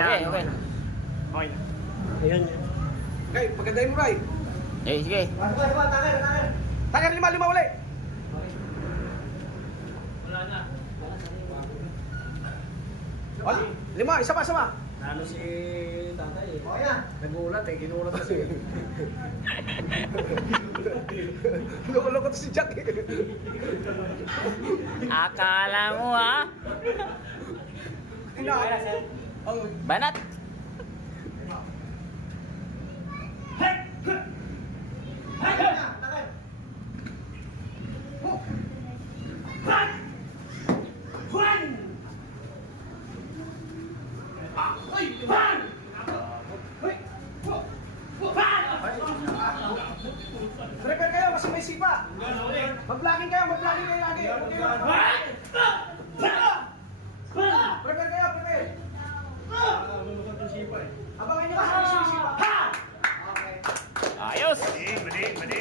Okay, okay. Okay na. Ayun. Okay, pagandahin mo, Ray. Eh, sige. Tagar, lima uli. Wala. Lima, isa pa. Ano si tatay eh. Okay na. Nagulat eh, ginulat kasi. Loko-loko to si Jack eh. Akala mo ha? Banat! Prepare kayo kasi may sipa. Mag-blocking kayo lagi. Prepare kayo. Abangan nyo kasi may sipa. Ayos! Mali.